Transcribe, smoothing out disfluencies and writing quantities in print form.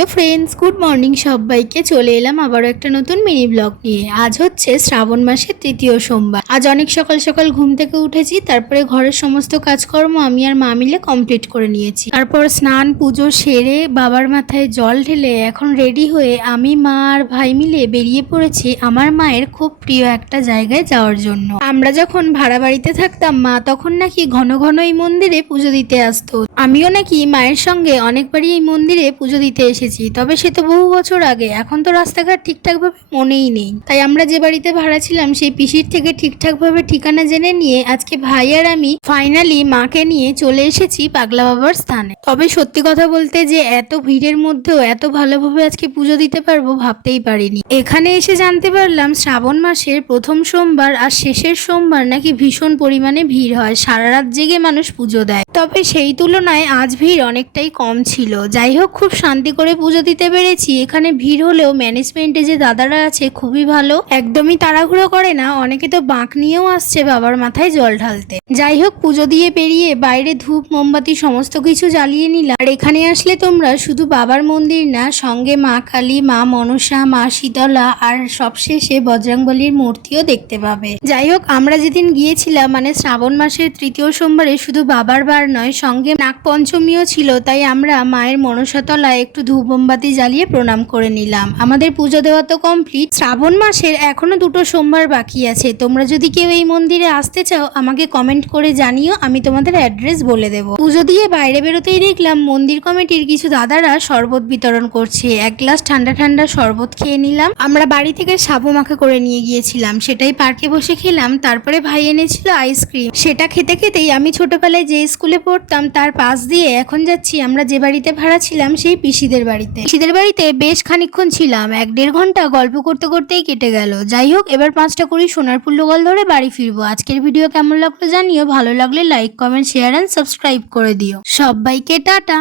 Hello friends, good morning সবাইকে। চলে এলাম আবারও একটা নতুন মিনি ব্লগ নিয়ে। আজ হচ্ছে শ্রাবণ মাসের তৃতীয় সোমবার। আজ অনেক সকাল সকাল ঘুম থেকে উঠেছি, তারপরে ঘরের সমস্ত কাজকর্ম আমি আর মা মিলে কমপ্লিট করে নিয়েছি। তারপর স্নান পুজো সেরে বাবার মাথায় জল ঢেলে এখন রেডি হয়ে আমি, মা আর ভাই মিলে বেরিয়ে পড়েছি আমার মায়ের খুব প্রিয় একটা জায়গায় যাওয়ার জন্য। আমরা যখন ভাড়া বাড়িতে থাকতাম, মা তখন নাকি ঘন ঘন এই মন্দিরে পুজো দিতে আসতো। আমিও নাকি মায়ের সঙ্গে অনেকবারই এই মন্দিরে পুজো দিতে এসেছি, তবে সে তো বহু বছর আগে। এখন তো রাস্তাঘাট ঠিকঠাকভাবে মনেই নেই, তাই আমরা যে বাড়িতে ভাড়া ছিলাম সেই পিসির থেকে ঠিকঠাকভাবে ঠিকানা জেনে নিয়ে আজকে ভাই আর আমি ফাইনালি মাকে নিয়ে চলে এসেছি পাগলা বাবার স্থানে। তবে সত্যি কথা বলতে যে এত ভিড়ের মধ্যেও এত ভালোভাবে আজকে পুজো দিতে পারবো ভাবতেই পারিনি। এখানে এসে জানতে পারলাম শ্রাবণ মাসের প্রথম সোমবার আর শেষের সোমবার নাকি ভীষণ পরিমাণে ভিড় হয়, সারা রাত জেগে মানুষ পুজো দেয়। তবে সেই তুলনায় আজ ভিড় অনেকটাই কম ছিল। যাই হোক, খুব শান্তি করে পুজো দিতে পেরেছি। এখানে ভিড় হলেও ম্যানেজমেন্টে যে দাদারা আছে খুবই ভালো, একদমই তাড়াহুড়ো করে না। অনেকে তো বাঁক নিয়েও আসছে বাবার মাথায় জল ঢালতে। যাই হোক, পুজো দিয়ে পেরিয়ে বাইরে ধূপ মোমবাতি সমস্ত কিছু জ্বালিয়ে নিলাম। আর এখানে আসলে তোমরা শুধু বাবার মন্দির না, সঙ্গে মা কালী, মা মনসা, মা শীতলা আর সবশেষে বজরংবলীর মূর্তিও দেখতে পাবে। যাই হোক, আমরা যেদিন গিয়েছিলাম মানে শ্রাবণ মাসের তৃতীয় সোমবারে শুধু বাবার বার নয়, সঙ্গে নাগপঞ্চমীও ছিল, তাই আমরা মায়ের মনসাতলায় একটু ধূপ মোমবাতি জ্বালিয়ে প্রণাম করে নিলাম। আমাদের পুজো দেওয়া তো কমপ্লিট। শ্রাবণ মাসের এখনো 2টো সোমবার বাকি আছে। তোমরা যদি কেউ এই মন্দিরে আসতে চাও আমাকে কমেন্ট করে জানিও, আমি তোমাদের অ্যাড্রেস বলে দেবো। পুজো দিয়ে বাইরে বেরোতেই দেখলাম মন্দির কমিটির কিছু দাদারা শরবত বিতরণ করছে। এক গ্লাস ঠান্ডা ঠান্ডা শরবত খেয়ে নিলাম। আমরা বাড়ি থেকে সাবু মাখা করে নিয়ে গিয়েছিলাম, সেটাই পার্কে বসে খেলাম। তারপরে ভাই এনেছিল আইসক্রিম, সেটা খেতে খেতেই আমি ছোটবেলায় যে স্কুলে পড়তাম তার পাশ দিয়ে এখন যাচ্ছি আমরা যে বাড়িতে ভাড়া ছিলাম সেই পিসিদের বাড়িতে। পিসিদের বাড়িতে বেশ খানিকক্ষণ ছিলাম, 1-1.5 ঘন্টা গল্প করতে করতেই কেটে গেল। যাই হোক, এবার 5টা করে সোনারপুর লোকাল ধরে বাড়ি ফিরবো। আজকের ভিডিও কেমন লাগলো জানিও, ভালো লাগলে like comment share and subscribe করে দিও। সবাইকে টাটা।